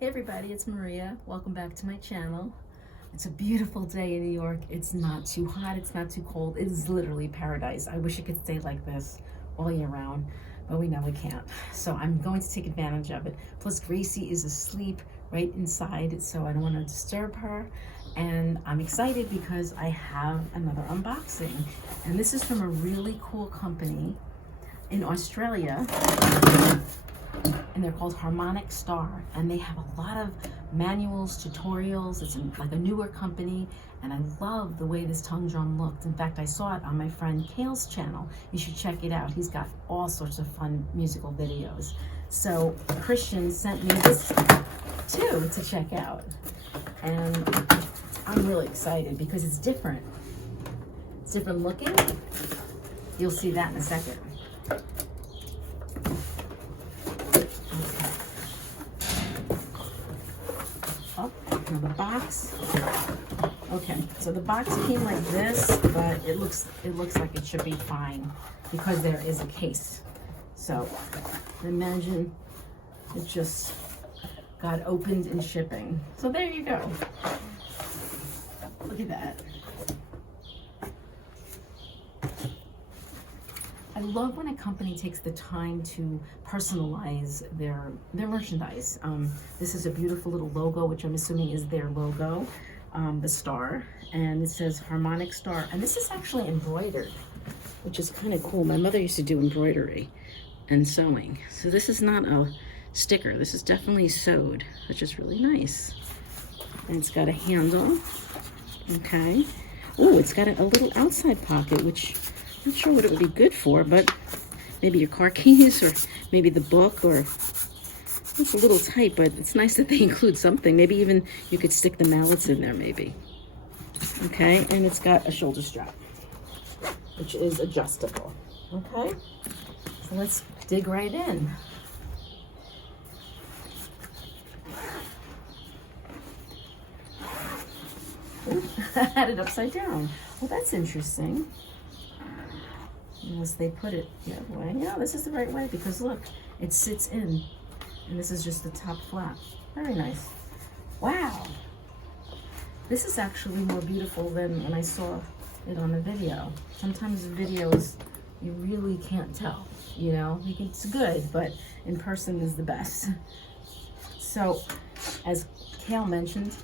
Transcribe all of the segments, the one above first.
Hey everybody, it's Maria. Welcome back to my channel. It's a beautiful day in New York. It's not too hot, it's not too cold. It is literally paradise. I wish it could stay like this all year round, but we know we can't. So I'm going to take advantage of it. Plus Gracie is asleep right inside, so I don't want to disturb her. And I'm excited because I have another unboxing. And this is from a really cool company in Australia. And they're called Harmonic Star, and they have a lot of manuals, tutorials. It's like a newer company, and I love the way this tongue drum looked. In fact, I saw it on my friend Kale's channel. You should check it out. He's got all sorts of fun musical videos. So Christian sent me this too to check out, and I'm really excited because it's different. It's different looking. You'll see that in a second. The box. Okay, so the box came like this, but it looks like it should be fine because there is a case. So imagine it just got opened in shipping. So there you go. Look at that. I love when a company takes the time to personalize their merchandise. This is a beautiful little logo, which I'm assuming is their logo, the star, and it says Harmonic Star. And this is actually embroidered, which is kind of cool. My mother used to do embroidery and sewing. So this is not a sticker. This is definitely sewed, which is really nice. And it's got a handle. Okay. Oh, it's got a little outside pocket, which I'm not sure what it would be good for, but maybe your car keys or maybe the book, or it's a little tight, but it's nice that they include something. Maybe even you could stick the mallets in there maybe. Okay, and it's got a shoulder strap, which is adjustable. Okay, so let's dig right in. Ooh, I had it upside down. Well, that's interesting. Unless they put it the other way. Yeah, this is the right way because look, it sits in, and this is just the top flap. Very nice. Wow. This is actually more beautiful than when I saw it on the video. Sometimes the videos, you really can't tell, you know? It's good, but in person is the best. So, as Kale mentioned,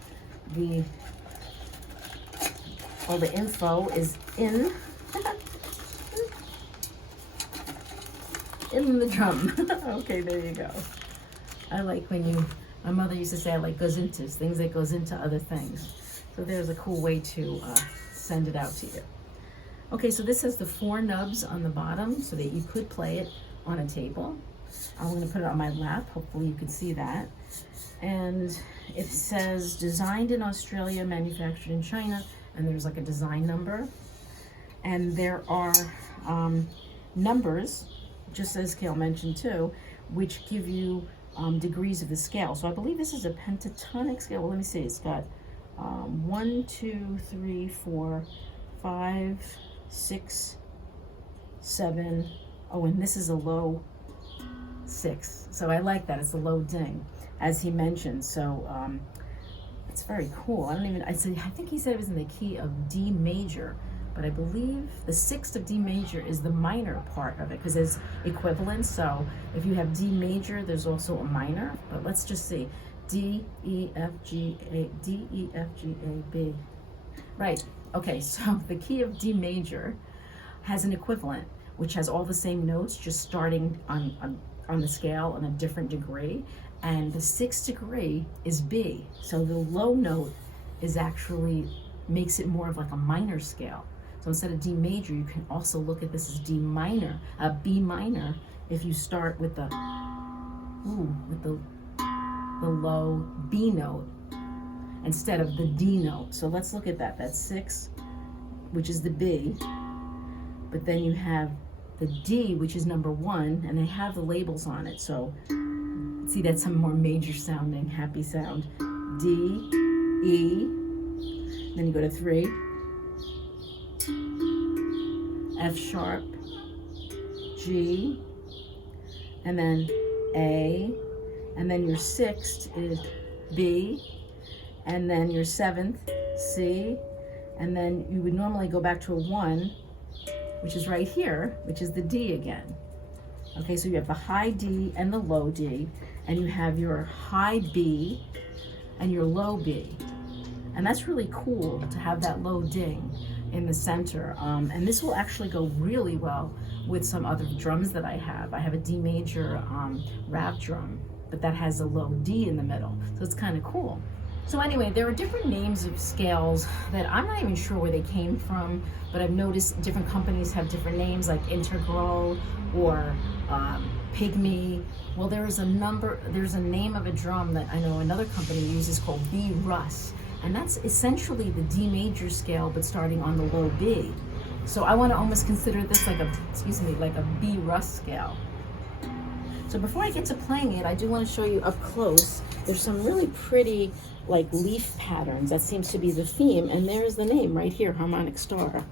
all the info is in the drum. Okay, there you go. I like when my mother used to say I like goes into things that goes into other things. So there's a cool way to send it out to you. Okay, so this has the 4 nubs on the bottom so that you could play it on a table. I'm going to put it on my lap. Hopefully you can see that. And it says designed in Australia, manufactured in China, and there's like a design number. And there are numbers, just as Kale mentioned too, which give you degrees of the scale. So I believe this is a pentatonic scale. Well, let me see. It's got 1, 2, 3, 4, 5, 6, 7. Oh, and this is a low 6. So I like that. It's a low ding, as he mentioned. So it's very cool. I think he said it was in the key of D major. But I believe the 6th of D major is the minor part of it because there's equivalence. So if you have D major, there's also a minor. But let's just see. D, E, F, G, A, D, E, F, G, A, B. Right. Okay, so the key of D major has an equivalent, which has all the same notes, just starting on the scale on a different degree. And the 6th degree is B. So the low note is actually makes it more of like a minor scale. So instead of D major, you can also look at this as D minor, B minor, if you start with the low B note instead of the D note. So let's look at that. That's 6, which is the B, but then you have the D, which is number 1, and they have the labels on it. So see, that's some more major sounding, happy sound. D, E, then you go to 3. F sharp, G, and then A, and then your 6th is B, and then your 7th, C, and then you would normally go back to a 1, which is right here, which is the D again. Okay, so you have the high D and the low D, and you have your high B and your low B. And that's really cool to have that low ding in the center. And this will actually go really well with some other drums that I have. I have a D major rap drum, but that has a low D in the middle. So it's kind of cool. So anyway, there are different names of scales that I'm not even sure where they came from, but I've noticed different companies have different names, like Integral or Pygmy. Well, there's a name of a drum that I know another company uses called B Russ, and that's essentially the D major scale, but starting on the low B. So I want to almost consider this like a B Russ scale. So before I get to playing it, I do want to show you up close. There's some really pretty like leaf patterns. That seems to be the theme, and there's the name right here, Harmonic Star.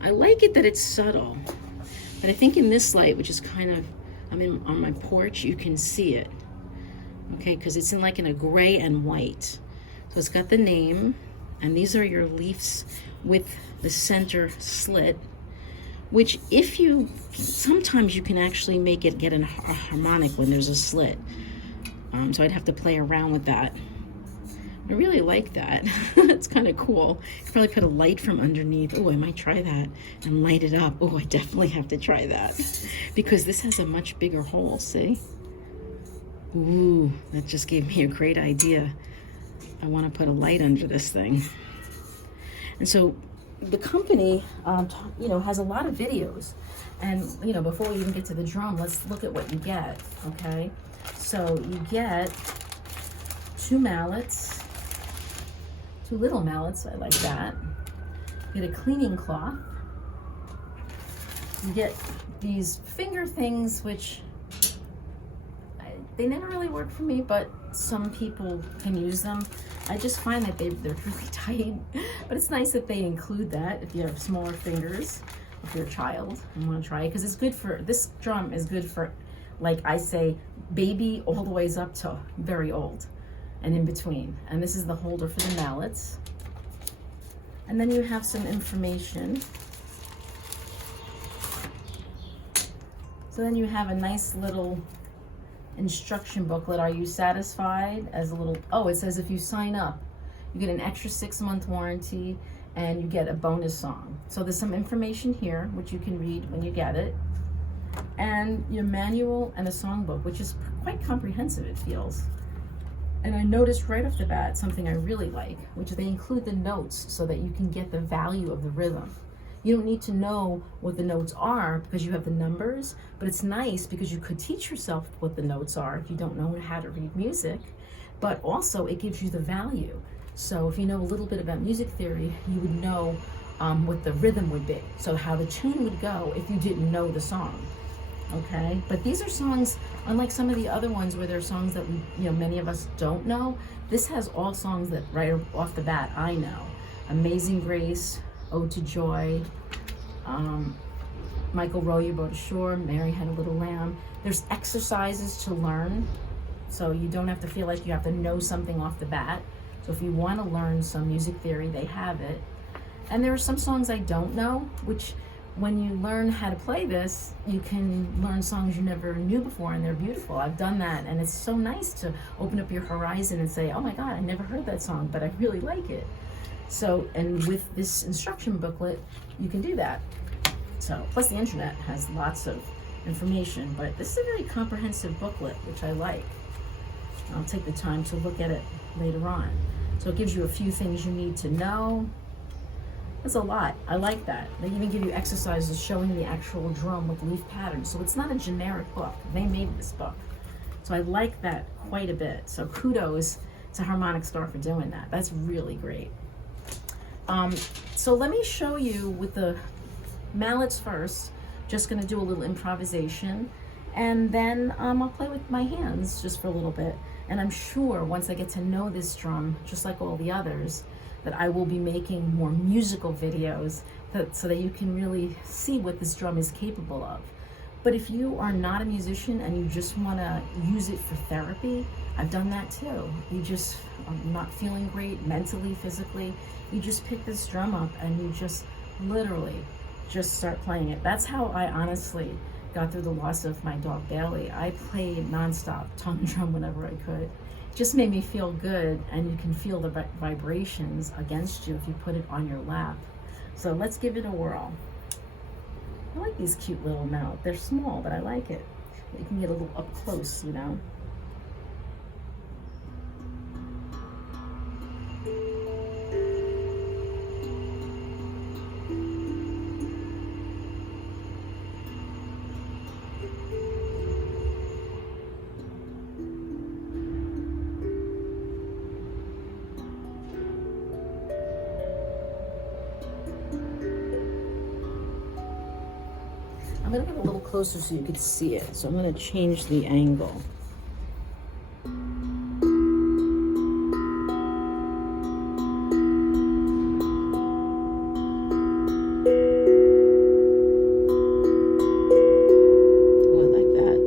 I like it that it's subtle, but I think in this light, which is kind of, on my porch, you can see it, okay, because it's in a gray and white. So it's got the name, and these are your leaves with the center slit, which sometimes you can actually make it get a harmonic when there's a slit. So I'd have to play around with that. I really like that. It's kind of cool. You probably put a light from underneath. Oh, I might try that and light it up. Oh, I definitely have to try that because this has a much bigger hole, see? Ooh, that just gave me a great idea. I want to put a light under this thing. And so the company, has a lot of videos. And, before we even get to the drum, let's look at what you get, okay? So you get 2 mallets, 2 little mallets, I like that. You get a cleaning cloth. You get these finger things, which they never really work for me, but some people can use them. I just find that they're really tight, but it's nice that they include that if you have smaller fingers, if you're a child and want to try it, because it's good for, this drum is good for, like I say, baby all the ways up to very old and in between. And this is the holder for the mallets. And then you have some information. So then you have a nice little instruction booklet. Are you satisfied? As a little, oh, it says if you sign up, you get an extra 6-month warranty and you get a bonus song. So there's some information here, which you can read when you get it. And your manual and a songbook, which is quite comprehensive, it feels. And I noticed right off the bat something I really like, which they include the notes so that you can get the value of the rhythm. You don't need to know what the notes are because you have the numbers, but it's nice because you could teach yourself what the notes are if you don't know how to read music, but also it gives you the value. So if you know a little bit about music theory, you would know what the rhythm would be. So how the tune would go if you didn't know the song. Okay, but these are songs, unlike some of the other ones where there are songs that many of us don't know. This has all songs that right off the bat I know. Amazing Grace, Ode to Joy, Michael Row You Boat Ashore, Mary Had a Little Lamb. There's exercises to learn, so you don't have to feel like you have to know something off the bat. So if you want to learn some music theory, they have it. And there are some songs I don't know, which when you learn how to play this, you can learn songs you never knew before, and they're beautiful. I've done that, and it's so nice to open up your horizon and say, oh my God, I never heard that song, but I really like it. So, and with this instruction booklet, you can do that. So, plus the internet has lots of information, but this is a very comprehensive booklet, which I like. I'll take the time to look at it later on. So it gives you a few things you need to know. That's a lot. I like that. They even give you exercises showing the actual drum with leaf patterns. So it's not a generic book. They made this book. So I like that quite a bit. So kudos to Harmonic Star for doing that. That's really great. So let me show you with the mallets first. Just going to do a little improvisation. And then I'll play with my hands just for a little bit. And I'm sure once I get to know this drum, just like all the others, that I will be making more musical videos so that you can really see what this drum is capable of. But if you are not a musician and you just want to use it for therapy, I've done that too. You just not feeling great mentally, physically. You just pick this drum up and you just literally just start playing it. That's how I honestly got through the loss of my dog Bailey. I played nonstop tongue drum whenever I could. It just made me feel good, and you can feel the vibrations against you if you put it on your lap. So let's give it a whirl. I like these cute little mallets. They're small, but I like it. You can get a little up close, you know. I'm gonna get a little closer so you can see it. So I'm gonna change the angle. Oh, I like that.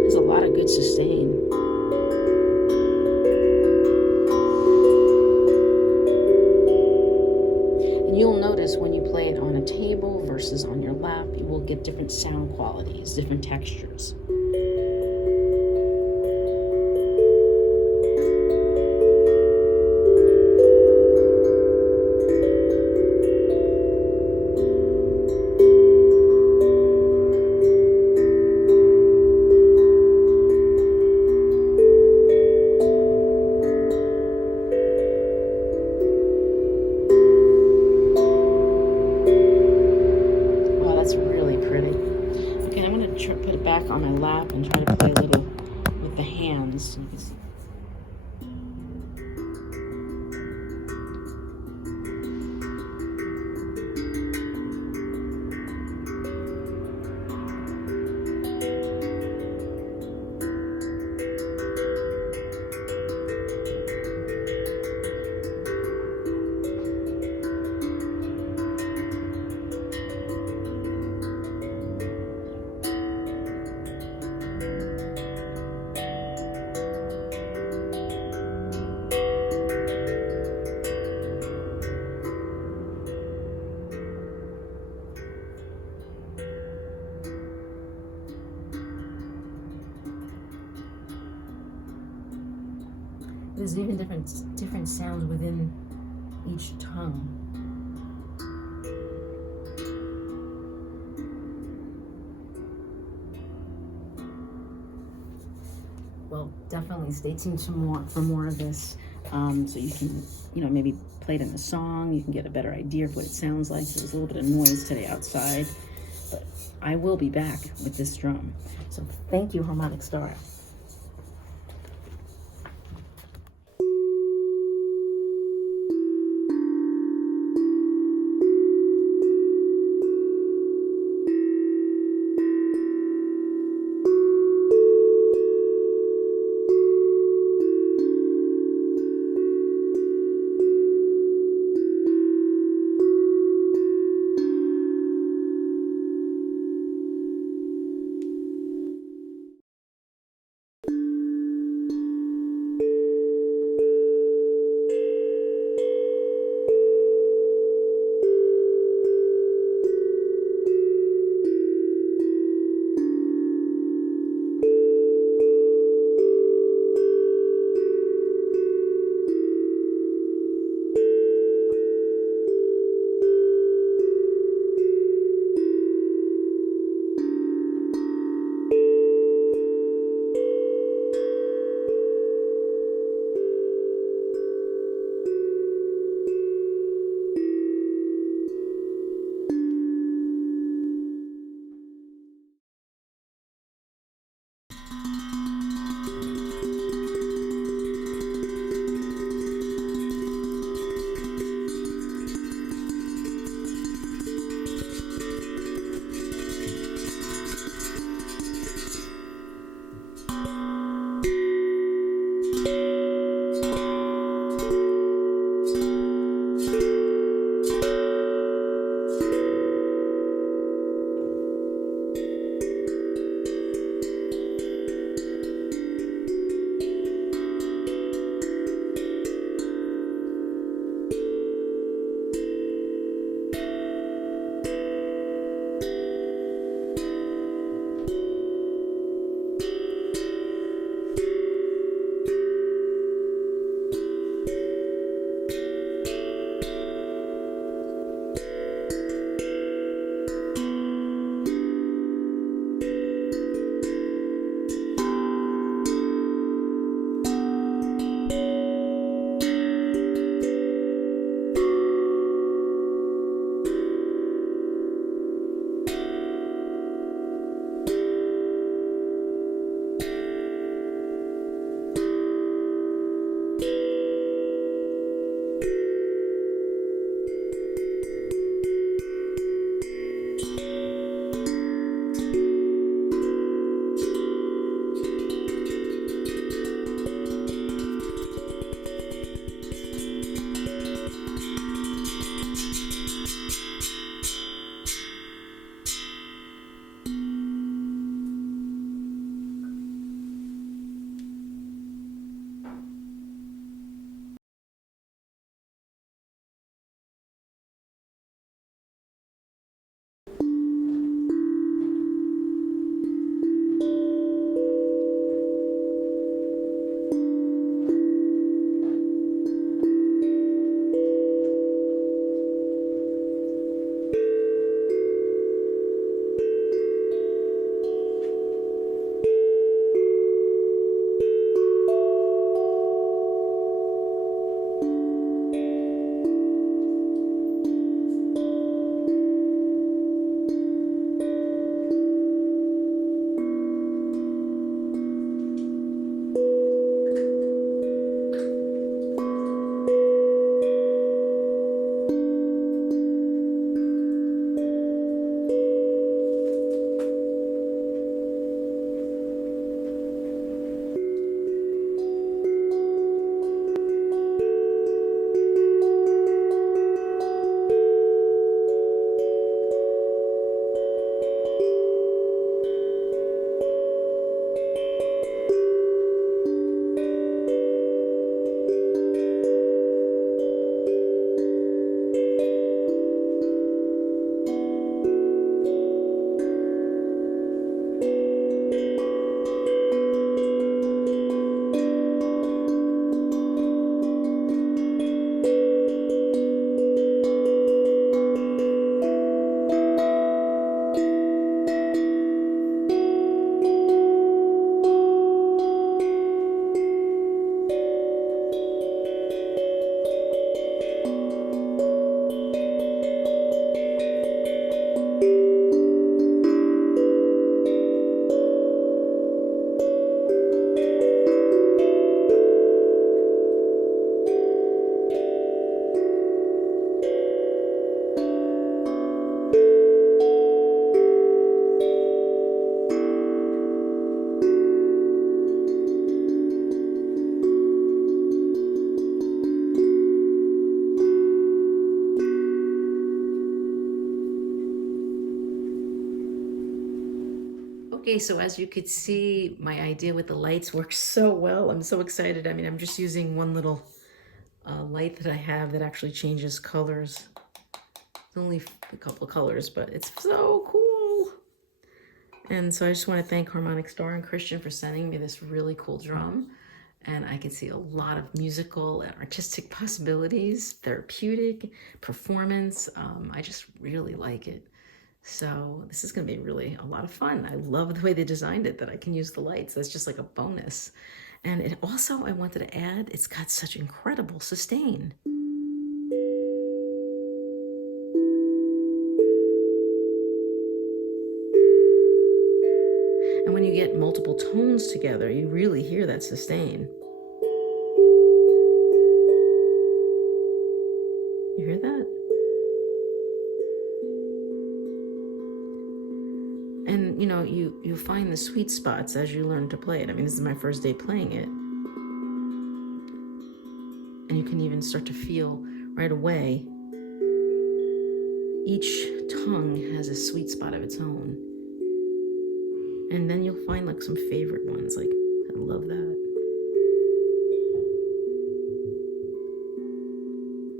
There's a lot of good sustain. And you'll notice when you play it on a table versus on your lap, you will get different sound qualities, different textures. Wow, that's really pretty. Okay, I'm going to put it back on my lap and try to play a little with the hands. You can see. There's even different sounds within each tongue. Well, definitely stay tuned for more of this, so you can, maybe play it in the song. You can get a better idea of what it sounds like. There's a little bit of noise today outside, but I will be back with this drum. So thank you, Harmonic Star. Okay, so as you could see, my idea with the lights works so well. I'm so excited. I mean, I'm just using one little light that I have that actually changes colors. It's only a couple of colors, but it's so cool. And so I just want to thank Harmonic Star and Christian for sending me this really cool drum. And I can see a lot of musical and artistic possibilities, therapeutic, performance. I just really like it. So this is going to be really a lot of fun. I love the way they designed it, that I can use the lights. That's just like a bonus. And it also, I wanted to add, it's got such incredible sustain. And when you get multiple tones together, you really hear that sustain. You hear that? And you know, you find the sweet spots as you learn to play it. I mean, this is my first day playing it. And you can even start to feel right away, each tongue has a sweet spot of its own. And then you'll find like some favorite ones, like, I love that.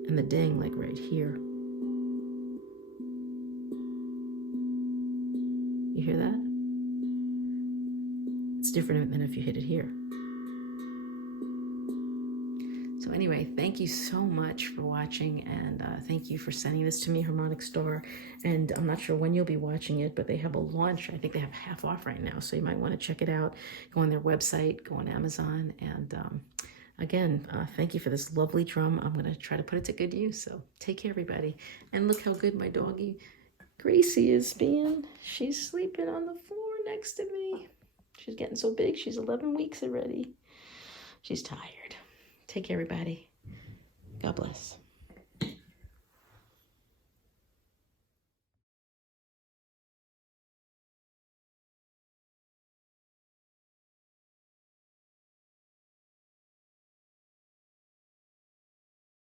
And the ding, like right here. You hear that? It's different than if you hit it here. So anyway, thank you so much for watching, and thank you for sending this to me, Harmonic Star. And I'm not sure when you'll be watching it, but they have a launch. I think they have half off right now, so you might want to check it out. Go on their website, go on Amazon, and again, thank you for this lovely drum. I'm going to try to put it to good use, so take care, everybody. And look how good my doggie Gracie is being. She's sleeping on the floor next to me. She's getting so big. She's 11 weeks already. She's tired. Take care, everybody. God bless.